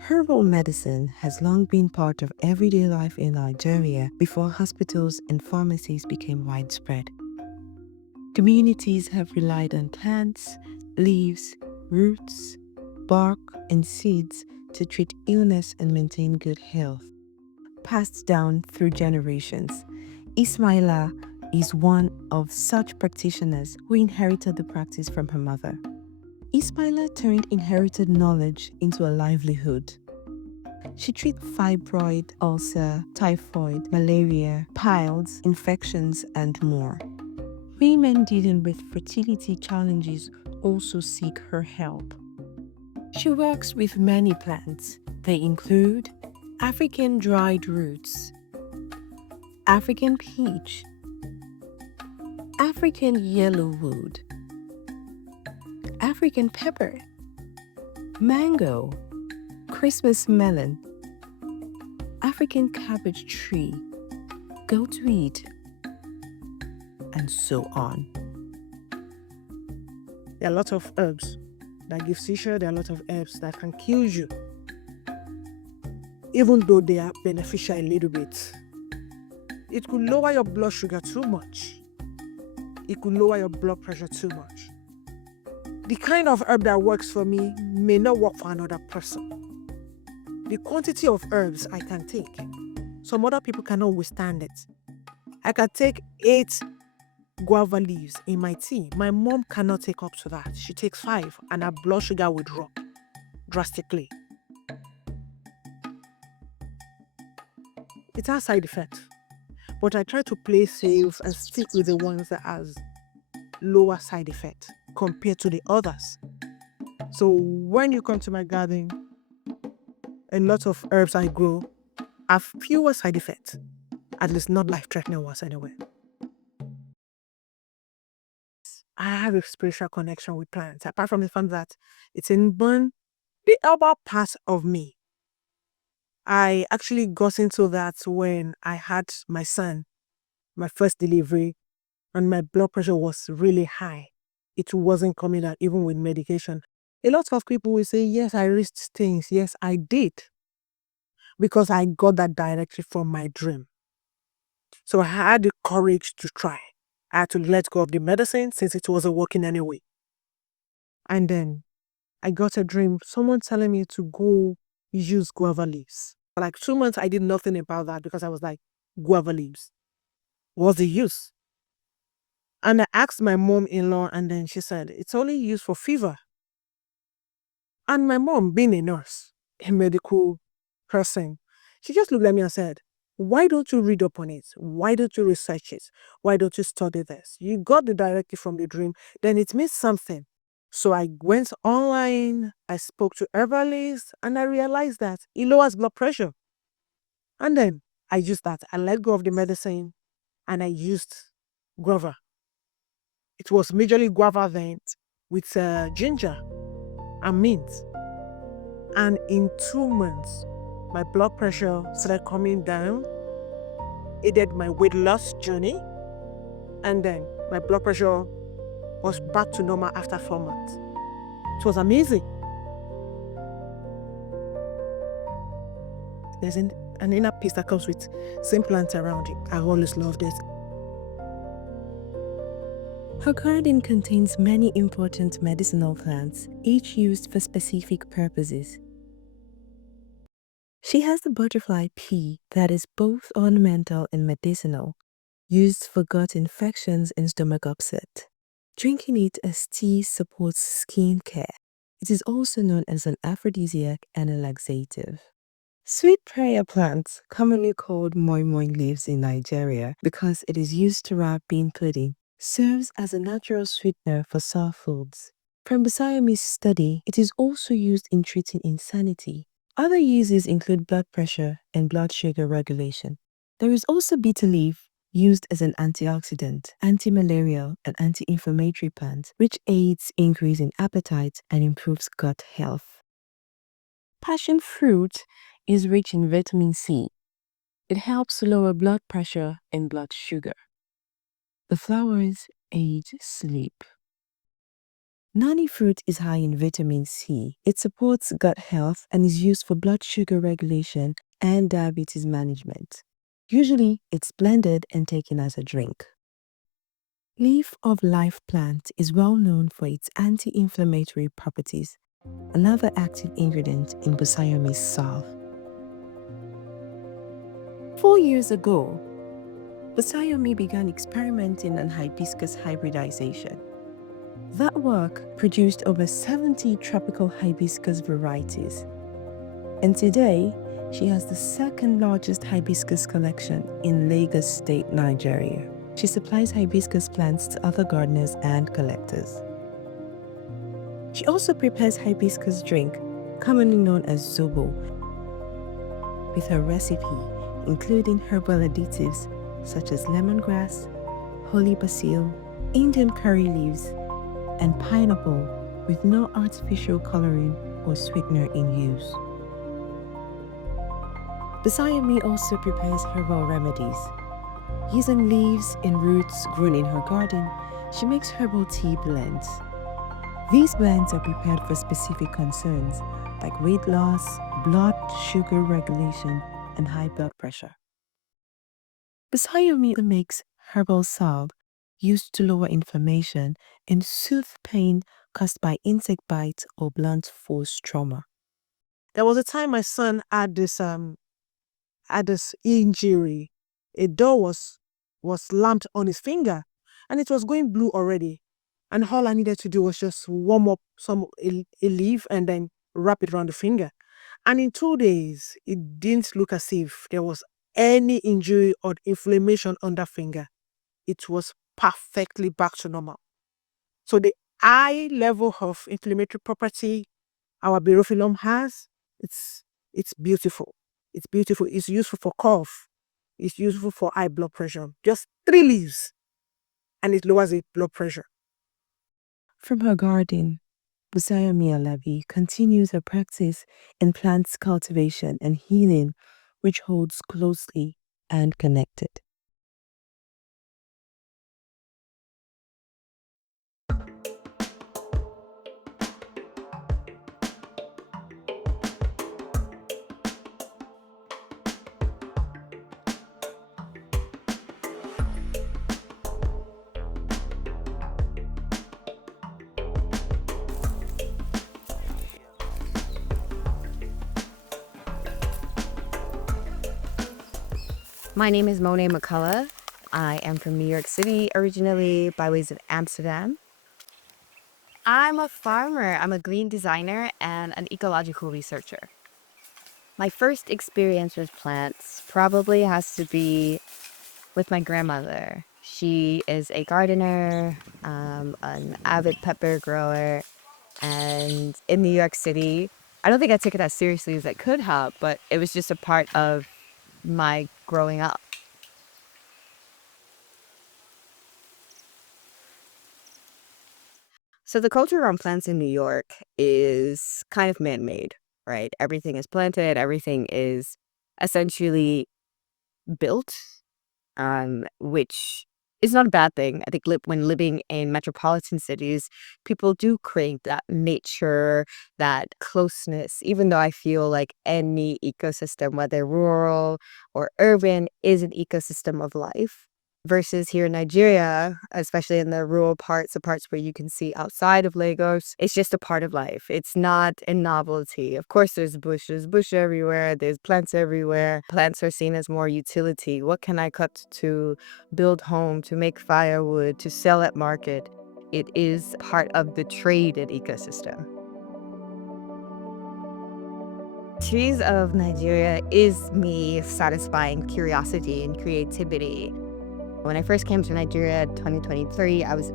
Herbal medicine has long been part of everyday life in Nigeria before hospitals and pharmacies became widespread. Communities have relied on plants, leaves, roots, bark, and seeds to treat illness and maintain good health, passed down through generations. Ismaila is one of such practitioners who inherited the practice from her mother. Ismaila turned inherited knowledge into a livelihood. She treats fibroid, ulcer, typhoid, malaria, piles, infections, and more. Women dealing with fertility challenges also seek her help. She works with many plants. They include African dried roots, African peach, African yellowwood, African pepper, mango, Christmas melon, African cabbage tree, goatweed, and so on. There are a lot of herbs that give seizure. There are a lot of herbs that can kill you, even though they are beneficial a little bit. It could lower your blood sugar too much. It could lower your blood pressure too much. The kind of herb that works for me may not work for another person. The quantity of herbs I can take, some other people cannot withstand it. I can take 8 guava leaves in my tea. My mom cannot take up to that. She takes 5 and her blood sugar will drop drastically. It has side effects, but I try to play safe and stick with the ones that has lower side effect compared to the others. So when you come to my garden, a lot of herbs I grow have fewer side effects, at least not life-threatening ones anyway. I have a spiritual connection with plants, apart from the fact that it's inborn, the herbal part of me. I actually got into that when I had my son, my first delivery, and my blood pressure was really high. It wasn't coming out even with medication. A lot of people will say, yes, I risked things. Yes, I did. Because I got that directly from my dream. So I had the courage to try. I had to let go of the medicine since it wasn't working anyway. And then I got a dream, someone telling me to go use guava leaves. For like 2 months, I did nothing about that because I was like, guava leaves. What's the use? And I asked my mom-in-law, and then she said, it's only used for fever. And my mom, being a nurse, a medical person, she just looked at me and said, why don't you read up on it? Why don't you research it? Why don't you study this? You got the directive from the dream, then it means something. So I went online, I spoke to herbalists, and I realized that it lowers blood pressure. And then I used that. I let go of the medicine and I used guava. It was majorly guava then with ginger and mint. And in 2 months, my blood pressure started coming down. It did my weight loss journey. And then my blood pressure was back to normal after 4 months. It was amazing. There's an inner peace that comes with same plants around you. I always loved it. Her garden contains many important medicinal plants, each used for specific purposes. She has the butterfly pea that is both ornamental and medicinal, used for gut infections and stomach upset. Drinking it as tea supports skin care. It is also known as an aphrodisiac and a laxative. Sweet prayer plant, commonly called moi moi leaves in Nigeria because it is used to wrap bean pudding, serves as a natural sweetener for sour foods. From the Siamese study, it is also used in treating insanity. Other uses include blood pressure and blood sugar regulation. There is also bitter leaf, used as an antioxidant, anti-malarial, and anti-inflammatory plant, which aids increase in appetite and improves gut health. Passion fruit is rich in vitamin C. It helps lower blood pressure and blood sugar. The flowers aid sleep. Nani fruit is high in vitamin C. It supports gut health and is used for blood sugar regulation and diabetes management. Usually, it's blended and taken as a drink. Leaf of life plant is well known for its anti-inflammatory properties, another active ingredient in Busayomi's salve. 4 years ago, Busayomi began experimenting on hibiscus hybridization. That work produced over 70 tropical hibiscus varieties. And today, she has the second largest hibiscus collection in Lagos State, Nigeria. She supplies hibiscus plants to other gardeners and collectors. She also prepares hibiscus drink, commonly known as zobo, with her recipe, including herbal additives such as lemongrass, holy basil, Indian curry leaves, and pineapple with no artificial coloring or sweetener in use. Busayomi also prepares herbal remedies. Using leaves and roots grown in her garden, she makes herbal tea blends. These blends are prepared for specific concerns like weight loss, blood sugar regulation, and high blood pressure. Busayomi makes herbal salve used to lower inflammation and soothe pain caused by insect bites or blunt force trauma. There was a time my son had this injury. A door was lamped on his finger, and it was going blue already. And all I needed to do was just warm up a leaf and then wrap it around the finger. And in 2 days, it didn't look as if there was any injury or inflammation on that finger. It was perfectly back to normal. So the high level of inflammatory property our birophyllum has, it's beautiful. It's beautiful. It's useful for cough. It's useful for high blood pressure. Just 3 leaves, and it lowers the blood pressure. From her garden, Busayomi Alabi continues her practice in plants cultivation and healing, which holds closely and connected. My name is Monet McCullough. I am from New York City, originally by ways of Amsterdam. I'm a farmer. I'm a green designer and an ecological researcher. My first experience with plants probably has to be with my grandmother. She is a gardener, an avid pepper grower, and in New York City, I don't think I took it as seriously as I could have, but it was just a part of my growing up. So the culture around plants in New York is kind of man-made, right? Everything is planted, everything is essentially built, which is not a bad thing. I think when living in metropolitan cities, people do crave that nature, that closeness, even though I feel like any ecosystem, whether rural or urban, is an ecosystem of life. Versus here in Nigeria, especially in the rural parts, the parts where you can see outside of Lagos, it's just a part of life. It's not a novelty. Of course, there's bush everywhere, there's plants everywhere. Plants are seen as more utility. What can I cut to build home, to make firewood, to sell at market? It is part of the traded ecosystem. Trees of Nigeria is me satisfying curiosity and creativity. When I first came to Nigeria in 2023, I was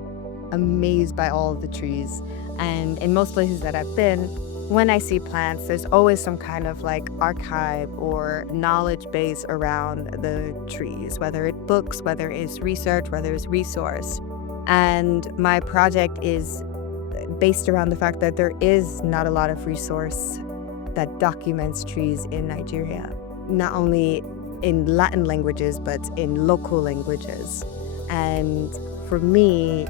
amazed by all of the trees. And in most places that I've been, when I see plants, there's always some kind of like archive or knowledge base around the trees, whether it's books, whether it's research, whether it's resource. And my project is based around the fact that there is not a lot of resource that documents trees in Nigeria, not only in Latin languages, but in local languages. And for me,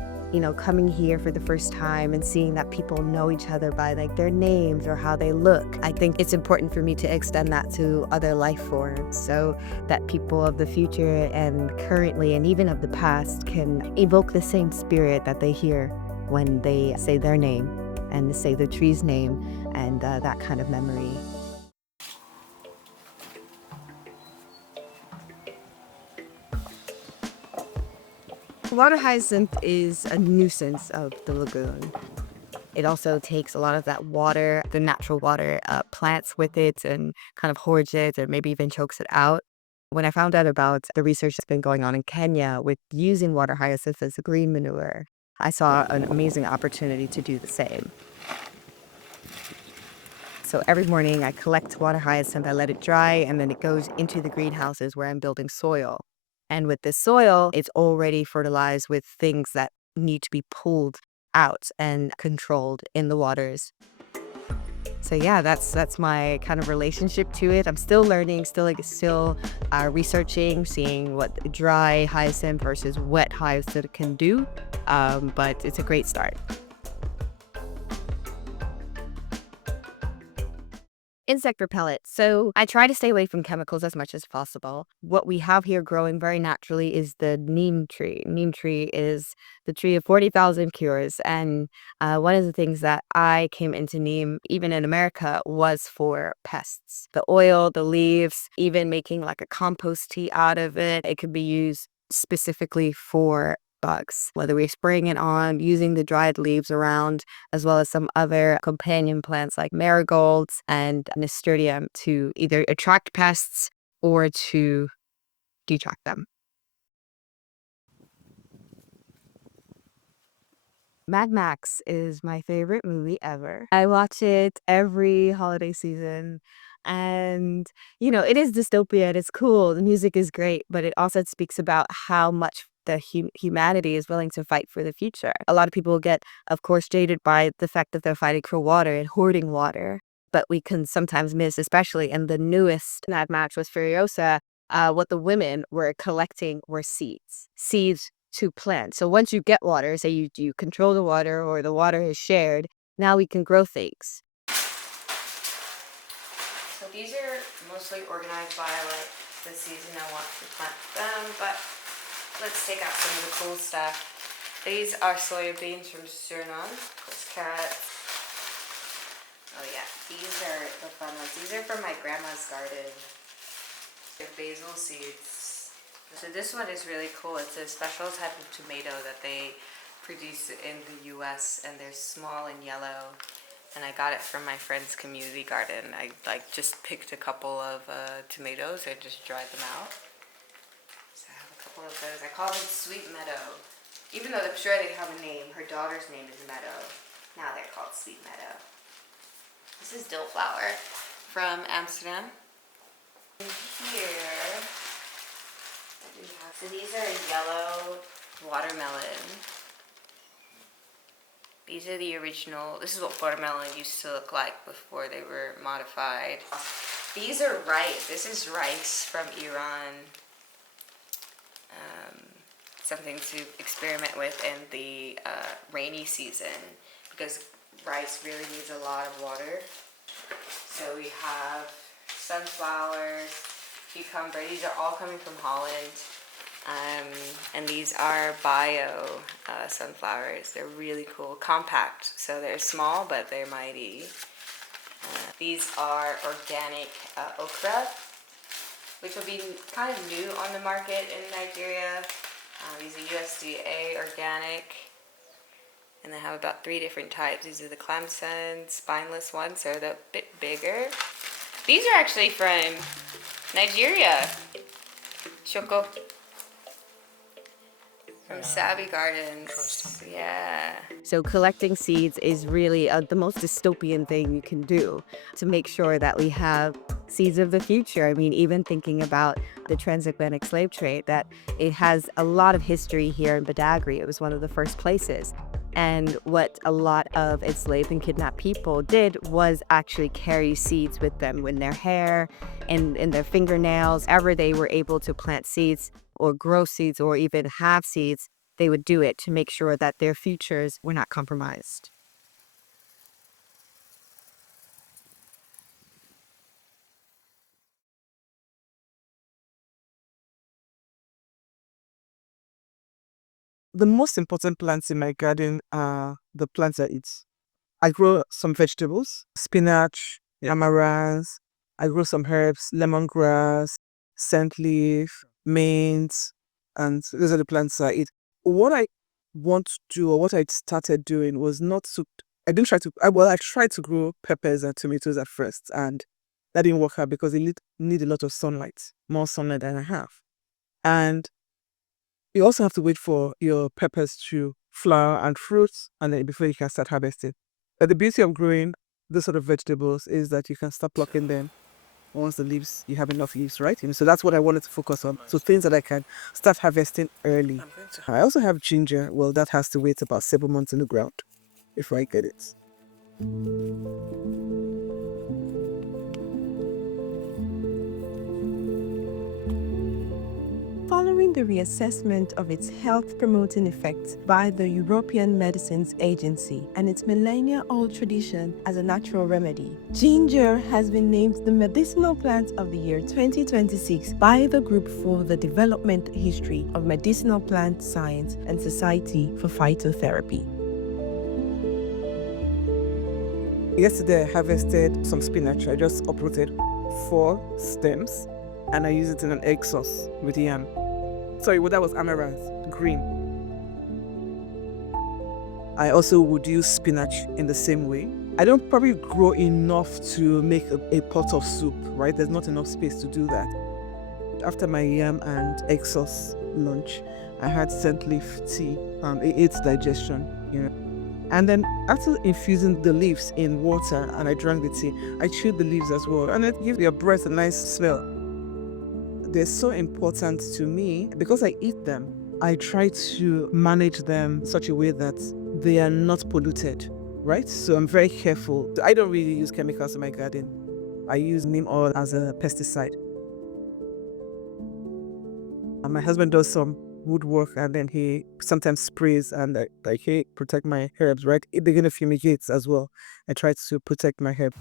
coming here for the first time and seeing that people know each other by like their names or how they look. I think it's important for me to extend that to other life forms so that people of the future and currently and even of the past can evoke the same spirit that they hear when they say their name and say the tree's name and that kind of memory. Water hyacinth is a nuisance of the lagoon. It also takes a lot of that water, the natural water, plants with it and kind of hoards it or maybe even chokes it out. When I found out about the research that's been going on in Kenya with using water hyacinth as a green manure, I saw an amazing opportunity to do the same. So every morning I collect water hyacinth, I let it dry, and then it goes into the greenhouses where I'm building soil. And with this soil, it's already fertilized with things that need to be pulled out and controlled in the waters. So yeah, that's my kind of relationship to it. I'm still learning, still researching, seeing what dry hyacinth versus wet hyacinth can do. But it's a great start. Insect repellent. So I try to stay away from chemicals as much as possible. What we have here growing very naturally is the neem tree. Neem tree is the tree of 40,000 cures. And one of the things that I came into neem, even in America, was for pests. The oil, the leaves, even making like a compost tea out of it. It could be used specifically for bugs, whether we're spraying it on, using the dried leaves around, as well as some other companion plants like marigolds and nasturtium to either attract pests or to detract them. Mad Max is my favorite movie ever. I watch it every holiday season. And, it is dystopian. It's cool. The music is great, but it also speaks about how much the humanity is willing to fight for the future. A lot of people get, of course, jaded by the fact that they're fighting for water and hoarding water. But we can sometimes miss, especially in the newest Mad Max was Furiosa, what the women were collecting were seeds to plant. So once you get water, say you control the water or the water is shared, now we can grow things. So these are mostly organized by like the season I want to plant them, but let's take out some of the cool stuff. These are soya beans from Suriname, plus carrots. Oh yeah, these are the fun ones. These are from my grandma's garden. They're basil seeds. So this one is really cool. It's a special type of tomato that they produce in the US, and they're small and yellow. And I got it from my friend's community garden. I just picked a couple of tomatoes and just dried them out. So I have a couple of those. I call them Sweet Meadow. Even though I'm sure they have a name. Her daughter's name is Meadow. Now they're called Sweet Meadow. This is dill flower from Amsterdam. And here, so these are yellow watermelon. These are the original, this is what watermelon used to look like before they were modified. These are rice. This is rice from Iran. Something to experiment with in the rainy season because rice really needs a lot of water. So we have sunflowers, cucumber. These are all coming from Holland. And these are bio sunflowers. They're really cool, compact. So they're small, but they're mighty. These are organic okra, which will be kind of new on the market in Nigeria. These are USDA organic. And they have about 3 different types. These are the clamson, spineless ones. They're a bit bigger. These are actually from Nigeria. Choco. From Savvy Gardens. Yeah. So collecting seeds is really the most dystopian thing you can do to make sure that we have seeds of the future. I mean, even thinking about the transatlantic slave trade, that it has a lot of history here in Badagry. It was one of the first places. And what a lot of enslaved and kidnapped people did was actually carry seeds with them in their hair and in their fingernails. Ever they were able to plant seeds or grow seeds or even have seeds, they would do it to make sure that their futures were not compromised. The most important plants in my garden are the plants I eat. I grow some vegetables, spinach, amaranth. I grow some herbs, lemongrass, scent leaf, mint, and those are the plants I eat. What I want to do, or what I started doing, was not to. I didn't try to. I tried to grow peppers and tomatoes at first, and that didn't work out because they need a lot of sunlight, more sunlight than I have. And you also have to wait for your peppers to flower and fruit, and then before you can start harvesting. But the beauty of growing this sort of vegetables is that you can start plucking them once you have enough leaves, right? So that's what I wanted to focus on. So things that I can start harvesting early. I also have ginger. Well, that has to wait about 7 months in the ground before I get it. Following the reassessment of its health-promoting effects by the European Medicines Agency and its millennia-old tradition as a natural remedy, ginger has been named the medicinal plant of the year 2026 by the Group for the Development History of Medicinal Plant Science and Society for Phytotherapy. Yesterday, I harvested some spinach. I just uprooted 4 stems and I used it in an egg sauce with yam. Sorry, well, that was amaranth, green. I also would use spinach in the same way. I don't probably grow enough to make a pot of soup, right? There's not enough space to do that. After my yam and egg sauce lunch, I had scent leaf tea. It aids digestion, And then after infusing the leaves in water and I drank the tea, I chewed the leaves as well. And it gives your breath a nice smell. They're so important to me because I eat them. I try to manage them in such a way that they are not polluted, right? So I'm very careful. I don't really use chemicals in my garden. I use neem oil as a pesticide. And my husband does some woodwork and then he sometimes sprays and he protect my herbs, right? They're gonna fumigate as well. I try to protect my herb.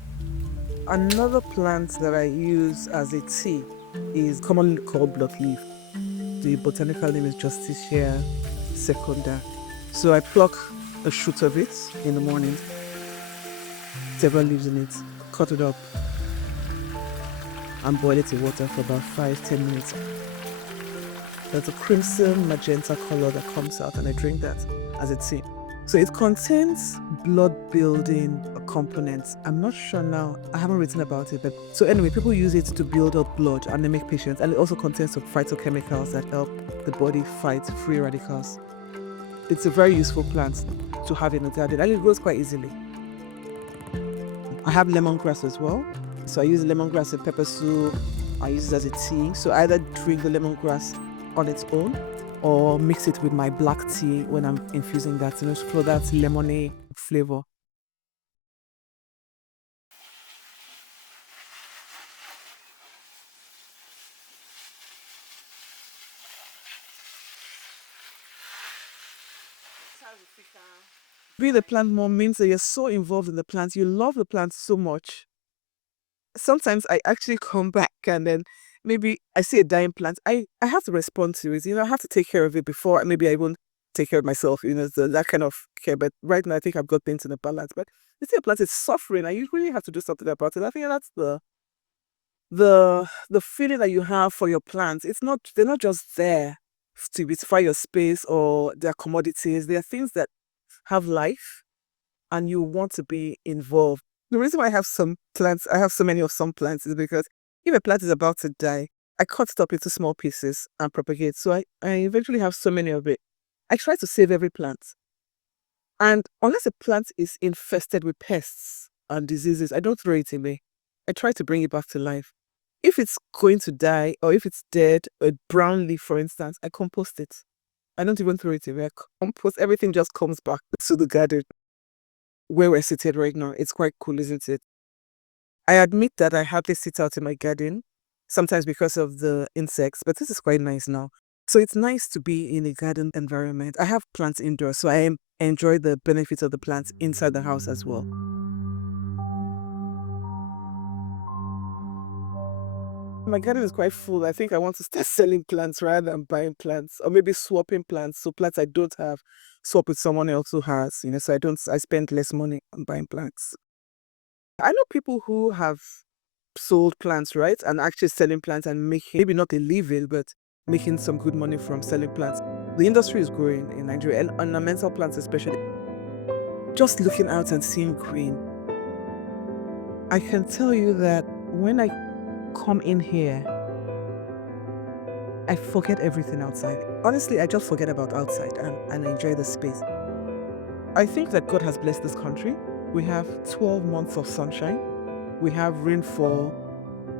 Another plant that I use as a tea is commonly called blood leaf. The botanical name is Justicia secunda. So I pluck a shoot of it in the morning, several leaves in it, cut it up, and boil it in water for about 5-10 minutes. There's a crimson magenta color that comes out, and I drink that as a tea. So it contains blood building components. I'm not sure now, I haven't written about it, but so anyway, people use it to build up blood, anemic patients, and it also contains some phytochemicals that help the body fight free radicals. It's a very useful plant to have in the garden, and it grows quite easily. I have lemongrass as well. So I use lemongrass in pepper soup. I use it as a tea. So I either drink the lemongrass on its own or mix it with my black tea when I'm infusing that, for that lemony flavor. Be the plant more means that you're so involved in the plant. You love the plant so much. Sometimes I actually come back and then maybe I see a dying plant. I have to respond to it. I have to take care of it before maybe I won't take care of myself. That kind of care. But right now I think I've got things in a balance. But you see a plant is suffering and you really have to do something about it. I think that's the feeling that you have for your plants. They're not just there to beautify your space or they're commodities. They are things that have life and you want to be involved. The reason why I have some plants, I have so many of some plants is because if a plant is about to die, I cut it up into small pieces and propagate. So I eventually have so many of it. I try to save every plant. And unless a plant is infested with pests and diseases, I don't throw it away. I try to bring it back to life. If it's going to die or if it's dead, a brown leaf, for instance, I compost it. I don't even throw it away. I compost, everything just comes back to the garden where we're seated right now. It's quite cool, isn't it? I admit that I hardly sit out in my garden, sometimes because of the insects, but this is quite nice now. So it's nice to be in a garden environment. I have plants indoors, so I enjoy the benefits of the plants inside the house as well. My garden is quite full. I think I want to start selling plants rather than buying plants, or maybe swapping plants. So plants I don't have, swap with someone else who has, so I spend less money on buying plants. I know people who have sold plants, right? And actually selling plants and making, maybe not a living, but making some good money from selling plants. The industry is growing in Nigeria, and ornamental plants especially. Just looking out and seeing green, I can tell you that when I come in here, I forget everything outside. Honestly, I just forget about outside and enjoy the space. I think that God has blessed this country. We have 12 months of sunshine. We have rainfall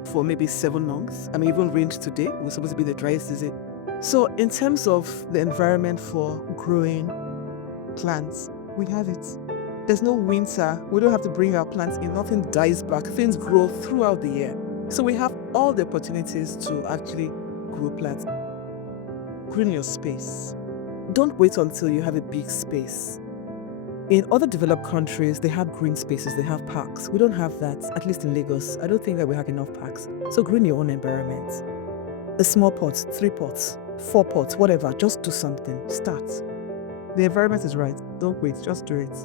for maybe 7 months. I mean, even rained today. It was supposed to be the driest season. So in terms of the environment for growing plants, we have it. There's no winter. We don't have to bring our plants in. Nothing dies back. Things grow throughout the year. So we have all the opportunities to actually grow plants. Green your space. Don't wait until you have a big space. In other developed countries, they have green spaces, they have parks. We don't have that, at least in Lagos. I don't think that we have enough parks. So green your own environment. A small pot, 3 pots, 4 pots, whatever, just do something. Start. The environment is right. Don't wait, just do it.